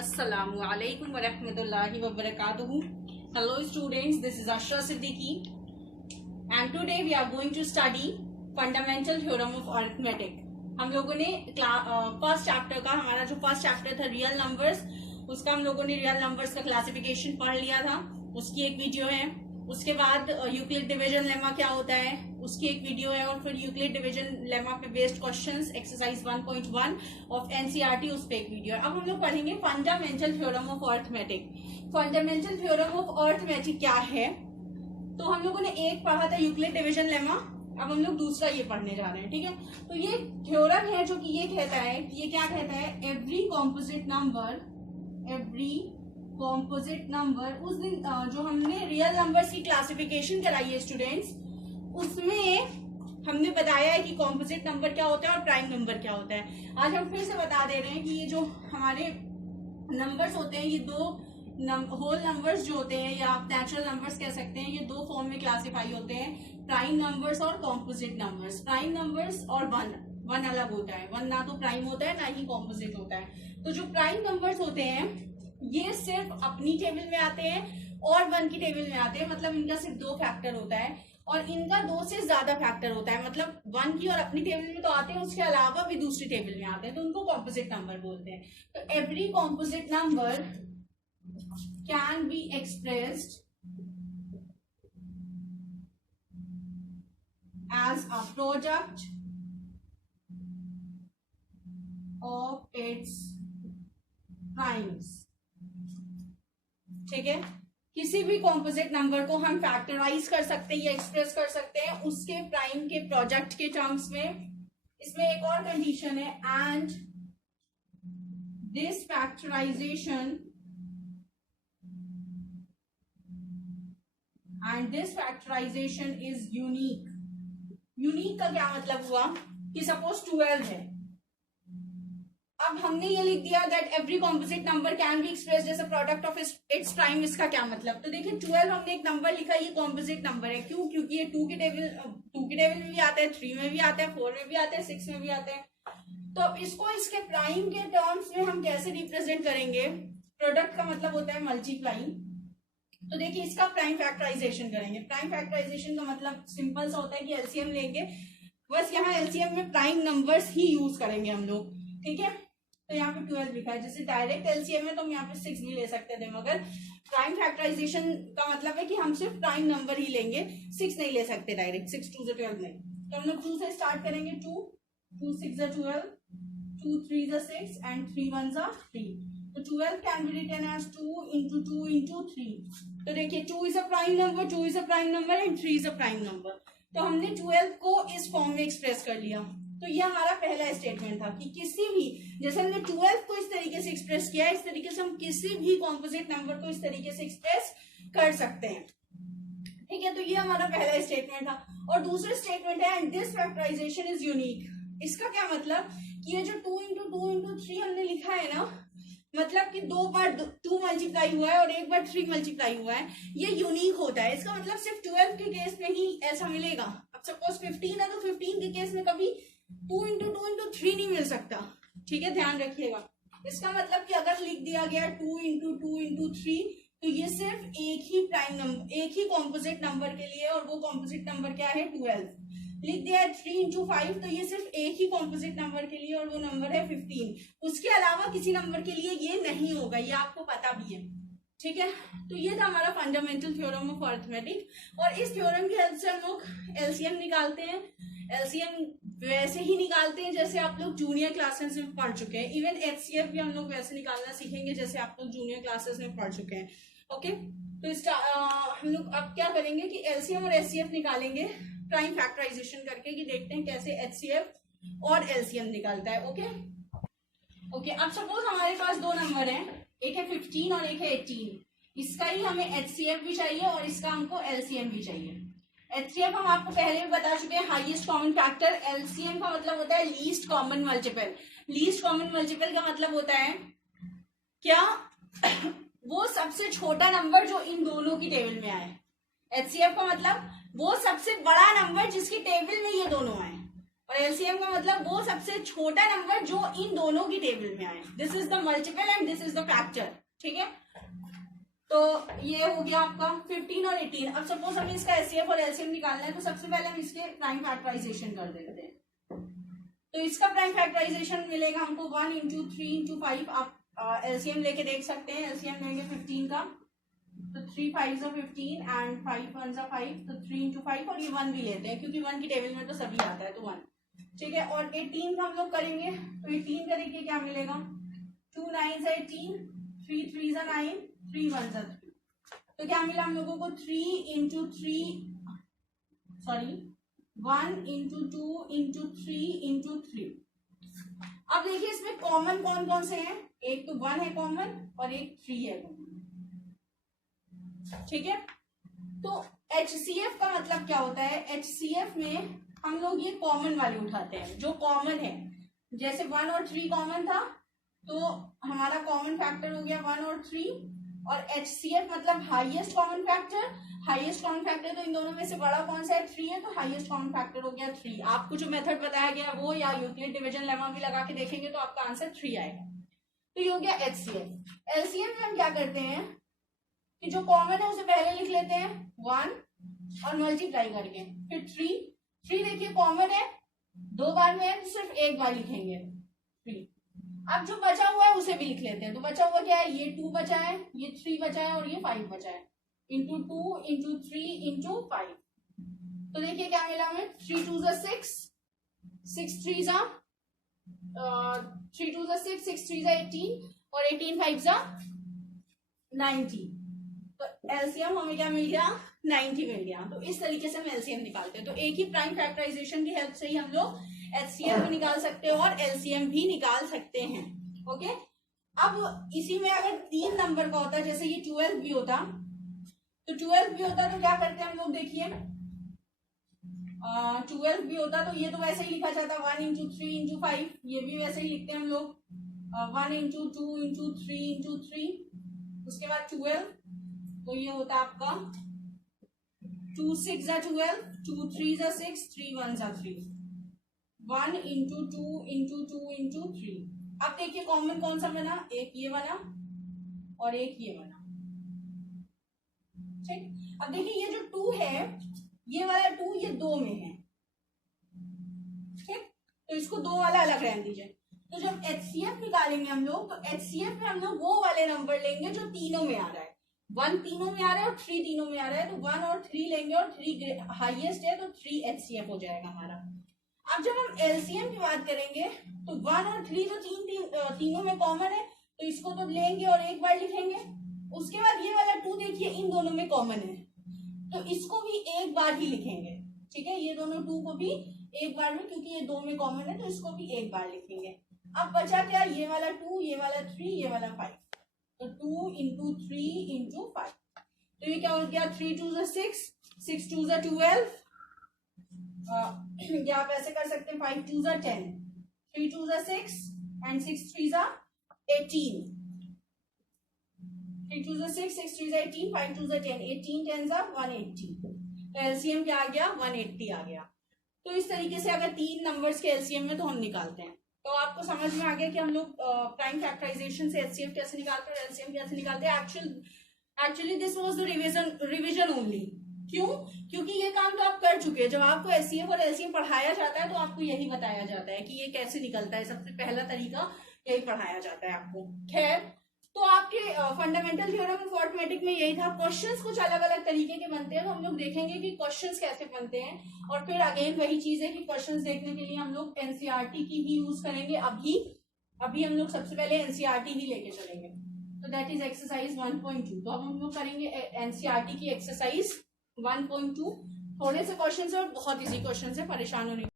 Assalamu alaikum wa rahmatullahi wa barakatuhu. Hello students, this is Ashra Siddiqui and today we are going to study fundamental theorem of arithmetic. हम लोगों ने first chapter का हमारा जो first chapter था real numbers, उसका हम लोगों ने रियल नंबर्स का क्लासिफिकेशन पढ़ लिया था, उसकी एक वीडियो है। उसके बाद यूक्लिड डिवीजन लेमा क्या होता है उसकी एक वीडियो है, और फिर यूक्लिड डिवीजन लेमा पे based questions exercise 1.1 of NCERT उस पे एक वीडियो है। अब हम लोग पढ़ेंगे fundamental theorem of arithmetic. Fundamental theorem of arithmetic क्या है, तो हम लोगों ने एक पढ़ा था यूक्लिड डिवीजन लेमा, अब हम लोग दूसरा ये पढ़ने जा रहे हैं। ठीक है, तो ये थ्योरम है जो कि ये कहता है कि ये क्या कहता है, एवरी कॉम्पोजिट नंबर उस दिन जो हमने रियल नंबर्स की क्लासिफिकेशन कराई है स्टूडेंट्स, उसमें हमने बताया है कि कॉम्पोजिट नंबर क्या होता है और प्राइम नंबर क्या होता है। आज हम फिर से बता दे रहे हैं कि ये जो हमारे नंबर्स होते हैं, ये दो होल नंबर्स जो होते हैं या आप नेचुरल नंबर्स कह सकते हैं, ये दो फॉर्म में क्लासिफाई होते हैं, प्राइम नंबर्स और कॉम्पोजिट नंबर्स। प्राइम नंबर्स और वन अलग होता है, वन ना तो प्राइम होता है ना ही कॉम्पोजिट होता है। तो जो प्राइम नंबर्स होते हैं ये सिर्फ अपनी टेबल में आते हैं और वन की टेबल में आते हैं, मतलब इनका सिर्फ दो फैक्टर होता है, और इनका दो से ज्यादा फैक्टर होता है, मतलब वन की और अपनी टेबल में तो आते हैं, उसके अलावा भी दूसरी टेबल में आते हैं, तो उनको कॉम्पोजिट नंबर बोलते हैं। तो every composite number can be expressed as a product of its primes। ठीक है, किसी भी कॉम्पोजिट नंबर को हम फैक्टराइज कर सकते हैं या एक्सप्रेस कर सकते हैं उसके प्राइम के प्रोडक्ट के टर्म्स में। इसमें एक और कंडीशन है, and this factorisation is unique. Unique का क्या मतलब हुआ कि सपोज 12 है, अब हमने ये लिख दिया that every composite number can be expressed as a product of its prime. इसका क्या मतलब, तो देखिए 12 हमने एक नंबर लिखा, ये कॉम्पोजिट नंबर है। क्यों? क्योंकि ये 2 की टेबल में भी आता है, 3 में भी आता है, 4 में भी आता है, 6 में भी आता है। तो अब इसको इसके प्राइम के टर्म्स में हम कैसे रिप्रेजेंट करेंगे? प्रोडक्ट का मतलब होता है मल्टीप्लाइंग। तो देखिए इसका प्राइम फैक्टराइजेशन करेंगे। प्राइम फैक्टराइजेशन का मतलब सिंपल सा होता है कि एलसीएम लेंगे, बस यहाँ एलसीएम में प्राइम नंबर्स ही यूज करेंगे हम लोग। ठीक है, तो यहाँ पे 12 लिखा है, जैसे डायरेक्ट एलसीएम है तो हम यहाँ पे 6 भी ले सकते थे, मगर प्राइम फैक्टराइजेशन का मतलब है कि हम सिर्फ प्राइम नंबर ही लेंगे, 6 नहीं ले सकते डायरेक्ट, 6 2 12 नहीं। तो हम लोग 2 से स्टार्ट करेंगे, 2 6 12, 2 3 6 एंड 3 1 3। तो 12 can be written as 2 into 2 into 3। तो देखिए 2 is a prime number, 2 is a prime number and 3 is a prime number. तो हमने 12 को इस फॉर्म में एक्सप्रेस कर लिया। तो ये हमारा पहला स्टेटमेंट था कि किसी भी, जैसे हमने 12 को इस तरीके से एक्सप्रेस किया, इस तरीके से हम किसी भी कॉम्पोजिट नंबर को इस तरीके से एक्सप्रेस कर सकते हैं। ठीक है, तो ये हमारा पहला स्टेटमेंट था। और दूसरा स्टेटमेंट है, and this factorisation is unique. इसका क्या मतलब कि ये जो 2 into 2 into 3 हमने लिखा है ना, मतलब कि 2 बार 2 मल्टीप्लाई हुआ है और 1 बार 3 मल्टीप्लाई हुआ है, ये यूनिक होता है। इसका मतलब सिर्फ 12 के केस में ही ऐसा मिलेगा। अब सपोज 15 है तो 15 के केस में कभी 2 into 2 into 3 नहीं मिल सकता। ठीक है, ध्यान रखिएगा। इसका मतलब कि अगर लिख दिया गया 2 into 2 into 3, तो ये सिर्फ एक ही प्राइम नंबर, एक ही कॉम्पोजिट नंबर के लिए, और वो कॉम्पोजिट नंबर क्या है 12। लिख दिया है 3 into 5, तो ये सिर्फ एक ही कॉम्पोजिट नंबर के लिए, और वो नंबर है 15। उसके अलावा किसी नंबर के लिए ये नहीं होगा, ये आपको पता भी है। ठीक है, तो ये था हमारा फंडामेंटल थ्योरम ऑफ अरिथमेटिक। और इस थ्योरम की हेल्प से हम लोग एलसीएम निकालते हैं। एलसीएम वैसे ही निकालते हैं जैसे आप लोग जूनियर क्लासेस में पढ़ चुके हैं। इवन एचसीएफ भी हम लोग वैसे निकालना सीखेंगे जैसे आप लोग जूनियर क्लासेस में पढ़ चुके हैं। ओके, तो हम लोग अब क्या करेंगे कि एलसीएम और एचसीएफ निकालेंगे प्राइम फैक्टराइजेशन करके, कि देखते हैं कैसे एचसीएफ और एलसीएम निकलता है। ओके, अब सपोज हमारे पास दो नंबर हैं, एक है 15 और एक है 18। इसका ही हमें एचसीएफ भी चाहिए और इसका हमको एलसीएम भी चाहिए। एचसीएफ हम आपको पहले भी बता चुके हैं, हाईएस्ट कॉमन फैक्टर। एलसीएम का मतलब होता है least common multiple. Least common multiple का मतलब होता है क्या, वो सबसे छोटा नंबर जो इन दोनों की टेबल में आए। एचसीएफ का मतलब वो सबसे बड़ा नंबर जिसकी टेबल में ये दोनों आए। और एलसीएम का मतलब वो सबसे छोटा नंबर जो इन दोनों की टेबल में आए. This is the multiple and this is the factor. ठीक है, तो ये हो गया आपका 15 और 18. अब सपोज हमें इसका एचसीएफ और एलसीएम निकालना है, तो सबसे पहले हम इसके प्राइम फैक्टराइजेशन कर देते हैं. तो इसका प्राइम फैक्टराइजेशन मिलेगा हमको 1 इंटू 3 इंटू 5. आप एलसीएम लेके देख सकते हैं. एलसीएम लेंगे 15 का, तो 3 5 15 एंड 5 1 5, तो 3 इंटू 5, और ये 1 भी लेते हैं क्योंकि 1 की टेबल में तो सभी आता है, तो 1. ठीक है, और 18 का हम लोग करेंगे, तो 18 का देखिए क्या मिलेगा. 2 9 18, 3 3 9, 3 1 3. तो क्या मिला हम लोगों को 3 into 3, sorry 1 into 2 into 3 into 3. अब देखिए इसमें कॉमन कौन कौन से हैं. एक तो 1 है कॉमन और एक 3 है कॉमन. ठीक है, तो HCF का मतलब क्या होता है. HCF में हम लोग ये कॉमन वाले उठाते हैं जो कॉमन है. जैसे 1 और 3 कॉमन था, तो हमारा कॉमन फैक्टर हो गया 1 और 3. और HCF मतलब highest common factor. Highest common factor तो इन दोनों में से बड़ा कौन सा है, 3 है, तो हाईएस्ट कॉमन फैक्टर हो गया 3. आपको जो मेथड बताया गया वो या यूक्लिड डिवीजन लेमा भी लगा के देखेंगे तो आपका आंसर 3 आएगा. तो ये हो गया HCF. LCM में हम क्या करते हैं कि जो कॉमन है उसे पहले लिख लेते हैं 1 और मल्टीप्लाई करके फिर 3. 3 देखिए कॉमन है, 2 बार में है तो सिर्फ एक बार लिखेंगे 3. अब जो बचा हुआ है उसे भी लिख लेते हैं. तो बचा हुआ क्या है, ये 2 बचा है, ये 3 बचा है और ये 5 बचा है. Into 2 into 3 into 5. तो देखिए क्या मिला हमें. 3 2 6, 6 3 3 2 6, 6 3 18, और 18 5 90. तो एलसीएम हमें क्या मिल गया, 90 मिल गया. तो इस तरीके से हम एलसीएम निकालते हैं. तो एक ही प्राइम फैक्टराइजेशन की हेल्प से ही हम लोग एचसीएफ भी निकाल सकते हैं और एलसीएम भी निकाल सकते हैं. ओके, अब इसी में अगर 3 नंबर का होता, जैसे ये 12 भी होता, तो 12 भी होता तो क्या करते हैं हम लोग. देखिए 12 भी होता तो ये तो वैसे ही लिखा जाता 1 इंटू 3 इंटू 5. ये भी वैसे ही लिखते हैं हम लोग 1 इंटू 2 इंटू 3 इंटू 3. उसके बाद 12, तो ये होता आपका 2 6 12, 2 3 6, 3 1 3. 1 इंटू 2 इंटू 2 इंटू 3. अब देखिए कॉमन कौन सा बना, एक ये बना और एक ये बना. ठीक, अब देखिए ये जो 2 है, ये वाला 2 ये 2 में है. ठीक, तो इसको 2 वाला अलग रहने दीजिए. तो जब HCF निकालेंगे हम लोग, तो HCF में हम लोग वो वाले नंबर लेंगे जो तीनों में आ रहा है. 1 तीनों में आ रहा है और 3 तीनों में आ रहा है. तो 1 और 3 लेंगे और 3 हाईएस्ट है तो 3 HCF हो जाएगा हमारा. अब जब हम LCM की बात करेंगे तो 1 और 3 तो तीनों में कॉमन है, तो इसको तो लेंगे और एक बार लिखेंगे. उसके बाद ये वाला 2 देखिए इन दोनों में कॉमन है, तो इसको भी एक बार ही लिखेंगे. ठीक है, ये दोनों 2 को भी एक बार में, क्योंकि ये 2 में कॉमन है तो इसको भी एक बार लिखेंगे. अब बचा क्या, ये वाला 2, ये वाला 3, ये वाला 5. तो 2 इंटू 3 इंटू 5. तो ये क्या हो गया, 3 2 6, 6 2 12. या आप ऐसे कर सकते हैं 5 2 10, 3 2 6 एंड 6 3 18. 3 2 6, 6 3 18, 5 2 10, 18 10 180. तो एलसीएम क्या आ गया, 180 आ गया. तो इस तरीके से अगर 3 नंबर्स के एलसीएम में तो हम निकालते हैं. तो आपको समझ में आ गया कि हम लोग प्राइम फैक्टराइजेशन से एचसीएफ कैसे निकालते हैं, एलसीएम कैसे निकालते हैं. Actually this was the revision only. क्यों, क्योंकि ये काम तो आप कर चुके हैं. जब आपको एचसीएफ और एलसीएम पढ़ाया जाता है तो आपको यही बताया जाता है कि ये कैसे निकलता है. सबसे पहला तरीका यही पढ़ाया जाता है आपको. खैर, तो आपके फंडामेंटल थ्योरम ऑफ अरिथमेटिक में यही था. क्वेश्चंस कुछ अलग अलग तरीके के बनते हैं, तो हम लोग देखेंगे कि क्वेश्चंस कैसे बनते हैं. और फिर अगेन वही चीज है कि क्वेश्चंस देखने के लिए हम लोग एनसीईआरटी की ही यूज करेंगे. अभी हम लोग सबसे पहले एनसीईआरटी ही लेके चलेंगे. तो दैट इज एक्सरसाइज 1.2. तो अब हम लोग करेंगे एनसीईआरटी की एक्सरसाइज 1.2. थोड़े से क्वेश्चन है और बहुत इजी क्वेश्चन है, परेशान होने की